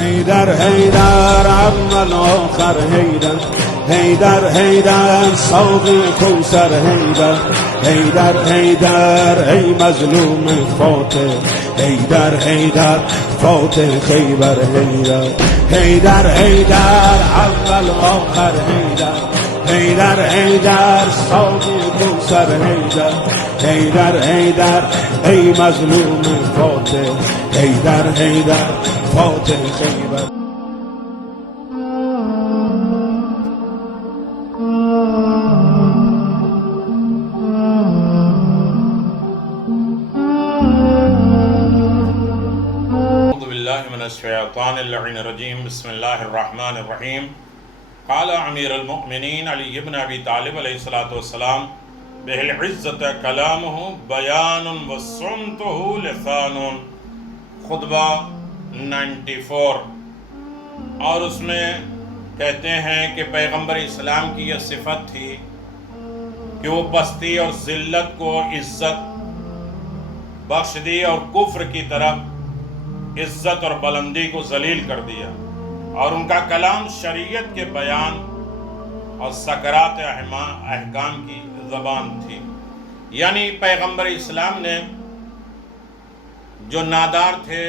حیدر حیدر عم الآخر حیدر حیدر حیدر ساق کوثر حیدر حیدر حیدر ای مظلوم فاتح حیدر حیدر فاتح خیبر حیدر حیدر حیدر اول آخر حیدر حیدر حیدر ساق کوثر حیدر حیدر حیدر ای مظلوم فاتح حیدر حیدر فاتح خیبر. الشیطان اللعین الرجیم بسم اللہ الرحمن الرحیم. قال امیر المؤمنین علی بن ابی طالب علیہ السلام بہ العزت کلامہ بیان وصمتہ لسان. خطبہ 94. اور اس میں کہتے ہیں کہ پیغمبر اسلام کی یہ صفت تھی کہ وہ پستی اور ذلت کو عزت بخش دی اور کفر کی طرف عزت اور بلندی کو ذلیل کر دیا. اور ان کا کلام شریعت کے بیان اور سکرات احکام کی زبان تھی. یعنی پیغمبر اسلام نے جو نادار تھے،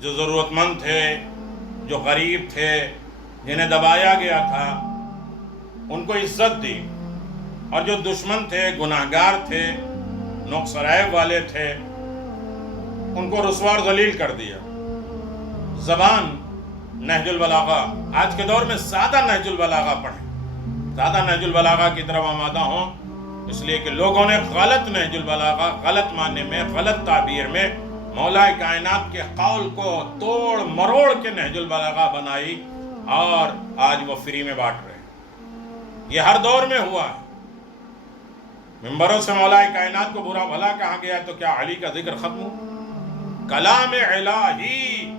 جو ضرورت مند تھے، جو غریب تھے، جنہیں دبایا گیا تھا، ان کو عزت دی. اور جو دشمن تھے، گناہگار تھے، نقص عیب والے تھے، ان کو رسوا ذلیل کر دیا. زبان نہج البلاغہ، آج کے دور میں سادہ نہج البلاغہ پڑھیں، سادہ نہج البلاغہ کی طرف آمادہ ہوں، اس لیے کہ لوگوں نے غلط نہج البلاغہ، غلط معنی میں، غلط تعبیر میں مولا کائنات کے قول کو توڑ مروڑ کے نہج البلاغہ بنائی اور آج وہ فری میں بانٹ رہے ہیں. یہ ہر دور میں ہوا ہے. ممبروں سے مولا کائنات کو برا بھلا کہا گیا تو کیا علی کا ذکر ختم ہو؟ کلام الہی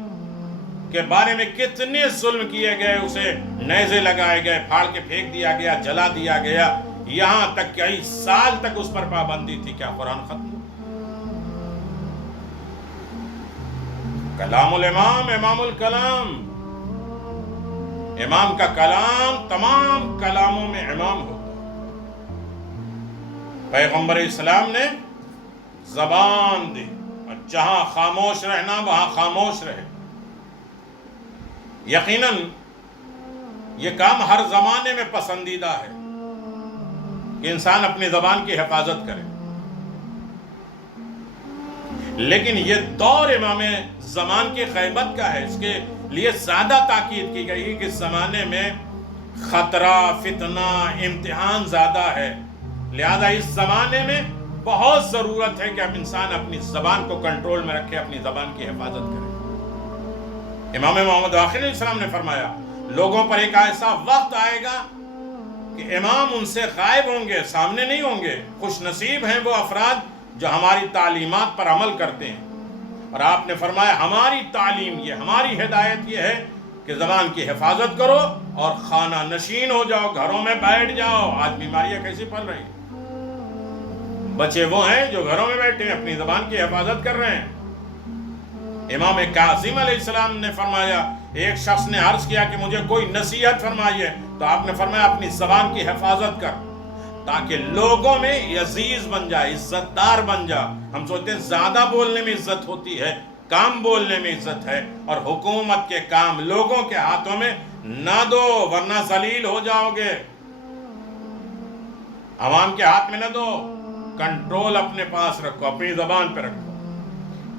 کے بارے میں کتنے ظلم کیے گئے، اسے نیزے لگائے گئے، پھاڑ کے پھینک دیا گیا، جلا دیا گیا، یہاں تک کئی سال تک اس پر پابندی تھی. کیا قرآن ختم ہو؟ کلام الامام امام الکلام، امام کا کلام تمام کلاموں میں امام ہوتا. پیغمبر اسلام نے زبان دی، جہاں خاموش رہنا وہاں خاموش رہے. یقیناً یہ کام ہر زمانے میں پسندیدہ ہے کہ انسان اپنی زبان کی حفاظت کرے، لیکن یہ دور امام زمان کی غیبت کا ہے. اس کے لیے زیادہ تاکید کی گئی کہ اس زمانے میں خطرہ، فتنہ، امتحان زیادہ ہے. لہذا اس زمانے میں بہت ضرورت ہے کہ اب انسان اپنی زبان کو کنٹرول میں رکھے، اپنی زبان کی حفاظت کرے. امام محمد باقر علیہ السلام نے فرمایا لوگوں پر ایک ایسا وقت آئے گا کہ امام ان سے غائب ہوں گے، سامنے نہیں ہوں گے. خوش نصیب ہیں وہ افراد جو ہماری تعلیمات پر عمل کرتے ہیں. اور آپ نے فرمایا ہماری تعلیم یہ، ہماری ہدایت یہ ہے کہ زبان کی حفاظت کرو اور خانہ نشین ہو جاؤ، گھروں میں بیٹھ جاؤ. آج بیماریاں کیسی پھیل رہی ہیں؟ بچے وہ ہیں جو گھروں میں بیٹھے ہیں، اپنی زبان کی حفاظت کر رہے ہیں. امام کاظم علیہ السلام نے فرمایا، ایک شخص نے عرض کیا کہ مجھے کوئی نصیحت فرمائیے، تو آپ نے فرمایا اپنی زبان کی حفاظت کر تاکہ لوگوں میں عزیز بن جائے، عزت دار بن جا. ہم سوچتے ہیں زیادہ بولنے میں عزت ہوتی ہے، کام بولنے میں عزت ہے، اور حکومت کے کام لوگوں کے ہاتھوں میں نہ دو ورنہ ذلیل ہو جاؤ گے. عوام کے ہاتھ میں نہ دو، کنٹرول اپنے پاس رکھو، اپنی زبان پہ رکھو.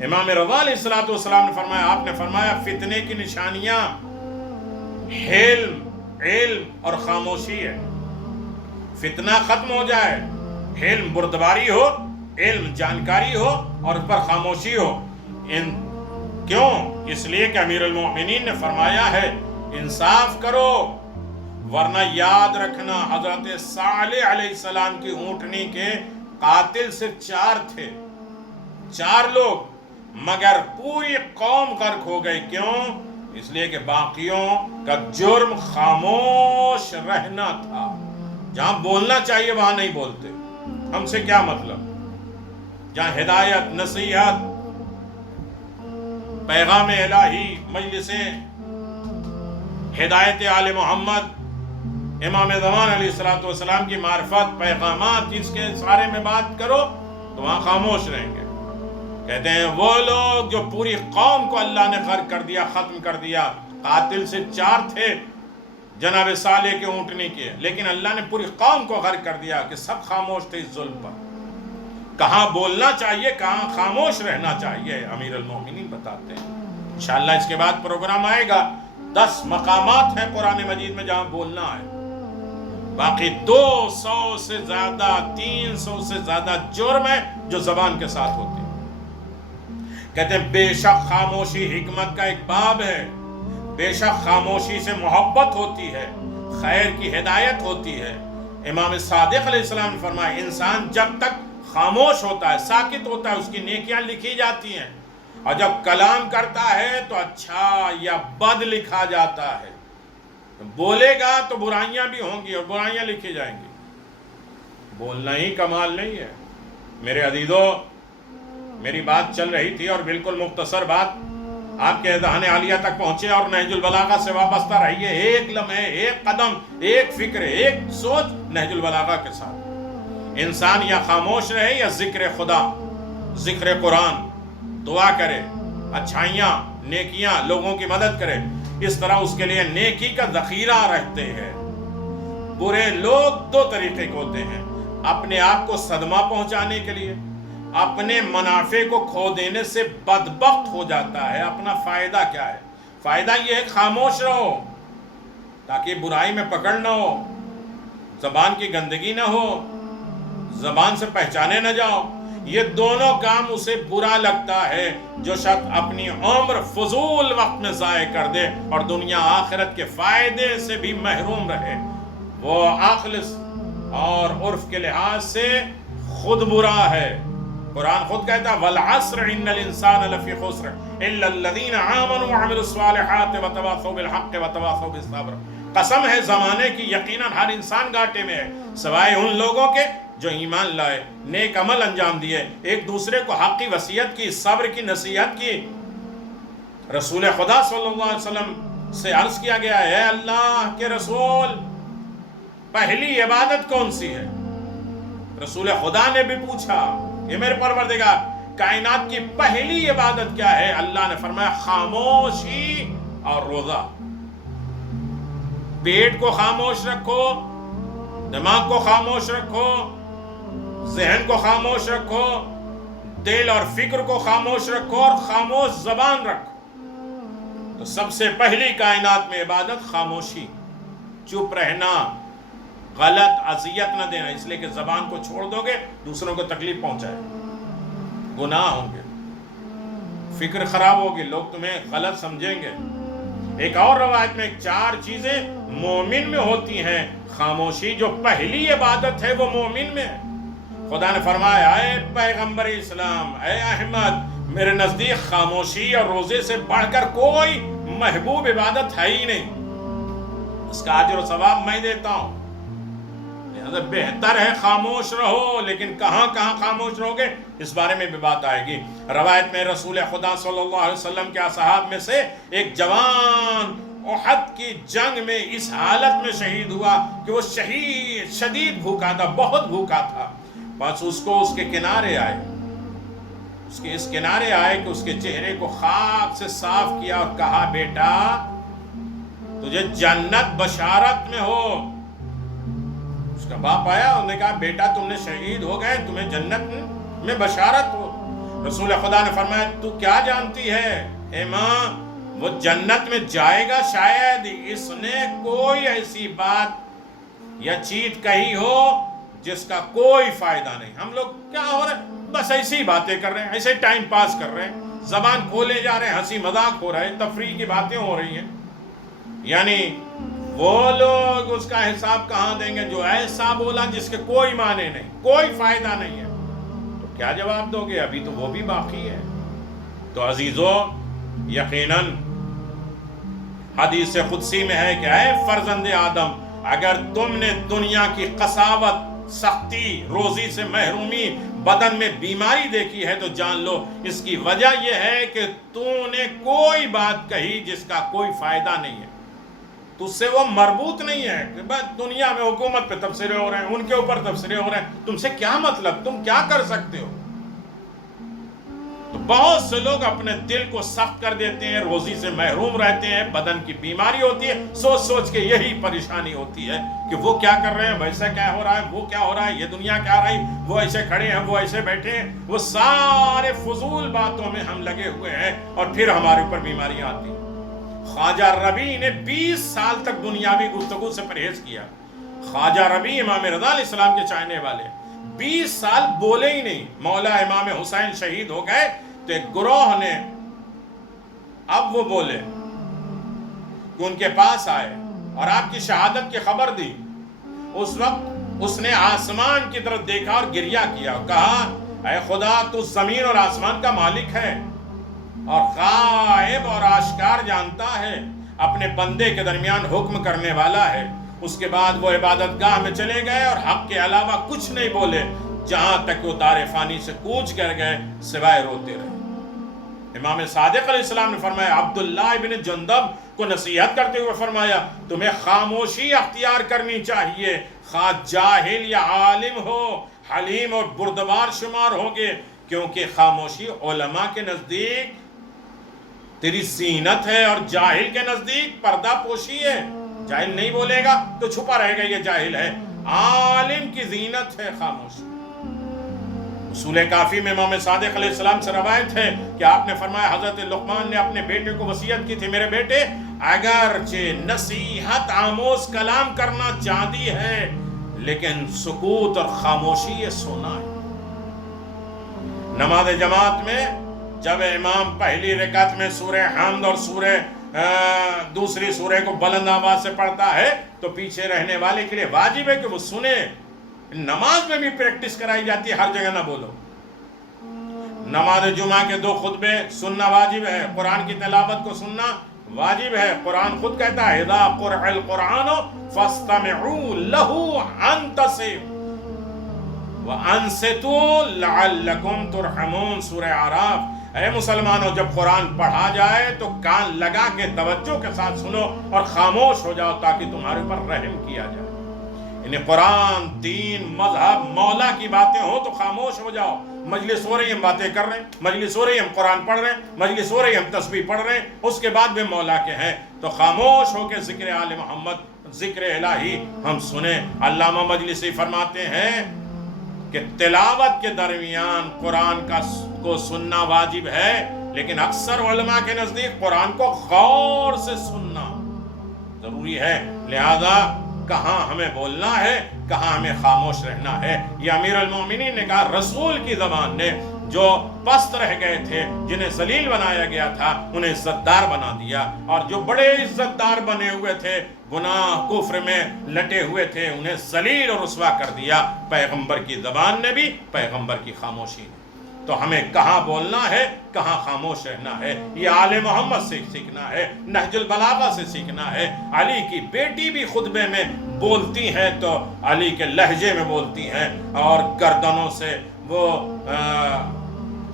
امام رضا علیہ السلام نے فرمایا، آپ نے فرمایا فتنے کی نشانیاں حلم، علم اور خاموشی ہے. فتنہ ختم ہو جائے، علم بردباری ہو، علم جانکاری ہو اور اس پر خاموشی ہو. کیوں؟ اس لیے کہ امیر المؤمنین نے فرمایا ہے انصاف کرو، ورنہ یاد رکھنا حضرت صالح علیہ السلام کی اونٹنی کے قاتل صرف 4 تھے، 4 لوگ، مگر پوری قوم غرق ہو گئی. کیوں؟ اس لیے کہ باقیوں کا جرم خاموش رہنا تھا. جہاں بولنا چاہیے وہاں نہیں بولتے. ہم سے کیا مطلب؟ جہاں ہدایت، نصیحت، پیغام الہی، مجلس ہدایت آل محمد، امام زمان علیہ السلام کی معرفت، پیغامات، اس کے سارے میں بات کرو تو وہاں خاموش رہیں گے۔ کہتے ہیں وہ لوگ جو پوری قوم کو اللہ نے غرق کر دیا، ختم کر دیا، قاتل سے 4 تھے جناب صالح کے اونٹنے کے، لیکن اللہ نے پوری قوم کو غرق کر دیا کہ سب خاموش تھے اس ظلم پر۔ کہاں بولنا چاہیے، کہاں خاموش رہنا چاہیے، امیر المومنین بتاتے ہیں۔ انشاءاللہ اس کے بعد پروگرام آئے گا، 10 مقامات ہیں قرآن مجید میں جہاں بولنا ہے، باقی 200 سے زیادہ 300 سے زیادہ جرم ہے جو زبان کے ساتھ ہوتے ہیں۔ کہتے ہیں بے شک خاموشی حکمت کا ایک باب ہے، بے شک خاموشی سے محبت ہوتی ہے، خیر کی ہدایت ہوتی ہے۔ امام صادق علیہ السلام نے فرمایا انسان جب تک خاموش ہوتا ہے، ساکت ہوتا ہے، اس کی نیکیاں لکھی جاتی ہیں، اور جب کلام کرتا ہے تو اچھا یا بد لکھا جاتا ہے۔ بولے گا تو برائیاں بھی ہوں گی اور برائیاں لکھی جائیں گی۔ بولنا ہی کمال نہیں ہے میرے عزیزو۔ میری بات چل رہی تھی اور بالکل مختصر بات آپ کے اذہان عالیہ تک پہنچے، اور نہج البلاغہ سے وابستہ رہیے۔ ایک لمحے، ایک قدم، ایک فکر، ایک سوچ نہج البلاغہ کے ساتھ۔ انسان یا خاموش رہے یا ذکر خدا، ذکر قرآن، دعا کرے، اچھائیاں، نیکیاں، لوگوں کی مدد کرے، اس طرح اس کے لیے نیکی کا ذخیرہ رہتے ہیں۔ برے لوگ 2 طریقے کے ہوتے ہیں، اپنے آپ کو صدمہ پہنچانے کے لیے، اپنے منافع کو کھو دینے سے بدبخت ہو جاتا ہے۔ اپنا فائدہ کیا ہے؟ فائدہ یہ ہے خاموش رہو تاکہ برائی میں پکڑ نہ ہو، زبان کی گندگی نہ ہو، زبان سے پہچانے نہ جاؤ۔ یہ دونوں کام اسے برا لگتا ہے جو شخص اپنی عمر فضول وقت میں ضائع کر دے اور دنیا آخرت کے فائدے سے بھی محروم رہے۔ وہ عقل اور عرف کے لحاظ سے خود برا ہے۔ قرآن خود کہتا ہے وَالْعَصْرِ إِنَّ الْإِنسَانَ لَفِي خُسْرٍ إِلَّا الَّذِينَ آمَنُوا وَعَمِلُوا الصَّالِحَاتِ وَتَوَاصَوْا بِالْحَقِّ وَتَوَاصَوْا بِالصَّبْرِ۔ قسم ہے زمانے کی، یقیناً ہر انسان گھاٹے میں ہے سوائے ان لوگوں کے جو ایمان لائے، نیک عمل انجام دیے، ایک دوسرے کو حق کی وصیت کی، صبر کی نصیحت کی۔ رسول خدا صلی اللہ علیہ وسلم سے عرض کیا گیا ہے اے اللہ کے رسول پہلی عبادت کون سی ہے؟ رسول خدا نے بھی پوچھا یہ میرے پروردگار کائنات کی پہلی عبادت کیا ہے؟ اللہ نے فرمایا خاموشی اور روزہ۔ پیٹ کو خاموش رکھو، دماغ کو خاموش رکھو، ذہن کو خاموش رکھو، دل اور فکر کو خاموش رکھو اور خاموش زبان رکھو۔ تو سب سے پہلی کائنات میں عبادت خاموشی، چپ رہنا، غلط اذیت نہ دینا، اس لیے کہ زبان کو چھوڑ دو گے دوسروں کو تکلیف پہنچائے، گناہ ہوں گے، فکر خراب ہوگی، لوگ تمہیں غلط سمجھیں گے۔ ایک اور روایت میں 4 چیزیں مومن میں ہوتی ہیں، خاموشی جو پہلی عبادت ہے وہ مومن میں ہے۔ خدا نے فرمایا اے پیغمبر اسلام، اے احمد، میرے نزدیک خاموشی اور روزے سے بڑھ کر کوئی محبوب عبادت ہے ہی نہیں، اس کا اجر و ثواب میں دیتا ہوں، لہذا بہتر ہے خاموش رہو۔ لیکن کہاں کہاں خاموش رہو گے اس بارے میں بھی بات آئے گی۔ روایت میں رسول خدا صلی اللہ علیہ وسلم کے اصحاب میں سے ایک جوان احد کی جنگ میں اس حالت میں شہید ہوا کہ وہ شدید بھوکا تھا، بہت بھوکا تھا۔ بس اس کو اس کے کنارے آئے، اس کے اس کنارے آئے کہ اس کے چہرے کو خاک سے صاف کیا اور کہا بیٹا تجھے جنت بشارت میں ہو۔ اس کا باپ آیا، انہوں نے کہا بیٹا تم نے شہید ہو گئے، تمہیں جنت میں بشارت ہو۔ رسول خدا نے فرمایا تو کیا جانتی ہے اے ماں وہ جنت میں جائے گا؟ شاید اس نے کوئی ایسی بات یا چیز کہی ہو جس کا کوئی فائدہ نہیں۔ ہم لوگ کیا ہو رہے ہیں؟ بس ایسی باتیں کر رہے ہیں، ایسے ٹائم پاس کر رہے ہیں، زبان کھولے جا رہے ہیں، ہنسی مذاق ہو رہا ہے، تفریح کی باتیں ہو رہی ہیں۔ یعنی وہ لوگ اس کا حساب کہاں دیں گے جو ایسا بولا جس کے کوئی معنی نہیں، کوئی فائدہ نہیں ہے؟ تو کیا جواب دو گے؟ ابھی تو وہ بھی باقی ہے۔ تو عزیزو یقیناً حدیث قدسی میں ہے کہ اے فرزند آدم، اگر تم نے دنیا کی قساوت، سختی، روزی سے محرومی، بدن میں بیماری دیکھی ہے تو جان لو اس کی وجہ یہ ہے کہ تو نے کوئی بات کہی جس کا کوئی فائدہ نہیں ہے، تجھ سے وہ مربوط نہیں ہے کہ بس دنیا میں حکومت پہ تبصرے ہو رہے ہیں، ان کے اوپر تبصرے ہو رہے ہیں، تم سے کیا مطلب، تم کیا کر سکتے ہو؟ تو بہت سے لوگ اپنے دل کو سخت کر دیتے ہیں، روزی سے محروم رہتے ہیں، بدن کی بیماری ہوتی ہے، سوچ سوچ کے یہی پریشانی ہوتی ہے کہ وہ کیا کر رہے ہیں، ویسا کیا ہو رہا ہے، وہ کیا ہو رہا ہے، یہ دنیا کیا رہی، وہ ایسے کھڑے ہیں، وہ ایسے بیٹھے ہیں، وہ سارے فضول باتوں میں ہم لگے ہوئے ہیں اور پھر ہمارے اوپر بیماریاں آتی ہیں۔ خواجہ ربیع نے 20 سال تک دنیاوی گفتگو سے پرہیز کیا۔ خواجہ ربیع امام رضا علیہ السلام کے چاہنے والے 20 سال بولے ہی نہیں۔ مولا امام حسین شہید ہو گئے تو ایک گروہ نے اب وہ بولے کہ ان کے پاس آئے اور آپ کی شہادت کی خبر دی۔ اس وقت اس نے آسمان کی طرف دیکھا اور گریہ کیا، کہا اے خدا تو زمین اور آسمان کا مالک ہے اور غائب اور آشکار جانتا ہے، اپنے بندے کے درمیان حکم کرنے والا ہے۔ اس کے بعد وہ عبادت گاہ میں چلے گئے اور حق کے علاوہ کچھ نہیں بولے، جہاں تک وہ دار فانی سے کوچ کر گئے سوائے روتے رہے۔ امام صادق علیہ السلام نے فرمایا، عبداللہ ابن جندب کو نصیحت کرتے ہوئے فرمایا، تمہیں خاموشی اختیار کرنی چاہیے، خواہ جاہل یا عالم ہو، حلیم اور بردبار شمار ہوگے، کیونکہ خاموشی علماء کے نزدیک تیری زینت ہے اور جاہل کے نزدیک پردہ پوشی ہے۔ جاہل نہیں بولے گا تو چھپا رہے گا، یہ جاہل ہے۔ عالم کی زینت ہے خاموشی۔ اصول کافی میں امام صادق علیہ السلام سے روایت ہے کہ آپ نے فرمایا، حضرت لقمان نے اپنے بیٹے کو وصیت کی تھی، میرے بیٹے اگرچہ نصیحت آموز کلام کرنا چاندی ہے لیکن سکوت اور خاموشی یہ سونا ہے۔ نماز جماعت میں جب امام پہلی رکعت میں سورہ حمد اور دوسری سورہ کو بلند آواز سے پڑھتا ہے تو پیچھے رہنے والے کے لیے واجب ہے کہ وہ سنے۔ نماز میں بھی پریکٹس کرائی جاتی ہے، ہر جگہ نہ بولو۔ نماز جمعہ کے 2 خطبے سننا واجب ہے، قرآن کی تلاوت کو سننا واجب ہے۔ قرآن خود کہتا ہے، اذا قرئ القرآن فاستمعوا له وانتصتوا وانصتوا لعلکم ترحمون، سورہ اعراف۔ اے مسلمانوں، جب قرآن پڑھا جائے تو کان لگا کے توجہ کے ساتھ سنو اور خاموش ہو جاؤ تاکہ تمہارے اوپر رحم کیا جائے۔ یعنی قرآن، دین، مذہب، مولا کی باتیں ہوں تو خاموش ہو جاؤ۔ مجلس ہو رہی ہم باتیں کر رہے ہیں، مجلس ہو رہی ہم قرآن پڑھ رہے ہیں، مجلس ہو رہی ہم تسبیح پڑھ رہے ہیں، اس کے بعد بھی مولا کے ہیں تو خاموش ہو کے ذکر آل محمد، ذکر الہی ہم سنیں۔ علامہ مجلسی فرماتے ہیں کہ تلاوت کے درمیان قرآن کو سننا واجب ہے، لیکن اکثر علماء کے نزدیک قرآن کو غور سے سننا ضروری ہے۔ لہذا کہاں ہمیں بولنا ہے، کہاں ہمیں خاموش رہنا ہے۔ یہ امیر المومنین نے کہا، رسول کی زبان نے جو پست رہ گئے تھے، جنہیں ذلیل بنایا گیا تھا، انہیں عزت دار بنا دیا، اور جو بڑے عزت دار بنے ہوئے تھے، گناہ کفر میں لٹے ہوئے تھے، انہیں ذلیل اور رسوا کر دیا۔ پیغمبر کی زبان نے بھی، پیغمبر کی خاموشی نے۔ تو ہمیں کہاں بولنا ہے، کہاں خاموش رہنا ہے، یہ آل محمد سے سیکھنا ہے، نہج البلاغہ سے سیکھنا ہے۔ علی کی بیٹی بھی خطبے میں بولتی ہیں تو علی کے لہجے میں بولتی ہیں، اور گردنوں سے وہ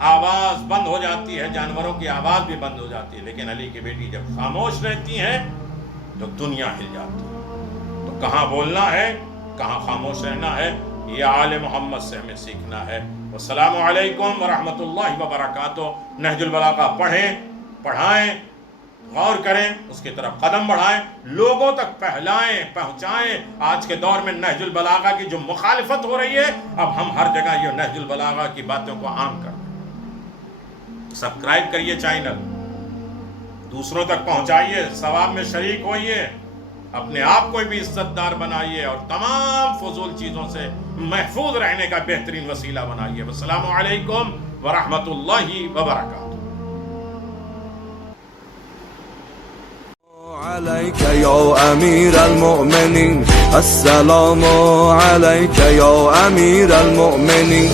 آواز بند ہو جاتی ہے، جانوروں کی آواز بھی بند ہو جاتی ہے، لیکن علی کی بیٹی جب خاموش رہتی ہیں تو دنیا ہل جاتی ہے۔ تو کہاں بولنا ہے، کہاں خاموش رہنا ہے، یہ آل محمد سے ہمیں سیکھنا ہے۔ والسلام علیکم ورحمۃ اللہ وبرکاتہ۔ نہج البلاغہ پڑھیں، پڑھائیں، غور کریں، اس کی طرف قدم بڑھائیں، لوگوں تک پھیلائیں، پہنچائیں۔ آج کے دور میں نہج البلاغہ کی جو مخالفت ہو رہی ہے، اب ہم ہر جگہ یہ نہج البلاغہ کی باتوں کو عام کریں۔ سبسکرائب کریے چینل، دوسروں تک پہنچائیے، ثواب میں شریک ہوئیے، اپنے آپ کو بھی عزت دار بنائیے اور تمام فضول چیزوں سے محفوظ رہنے کا بہترین وسیلہ بنائیے۔ والسلام علیکم ورحمۃ اللہ وبرکاتہ۔ عليك يا أمير المؤمنين، السلام عليك يا أمير المؤمنين.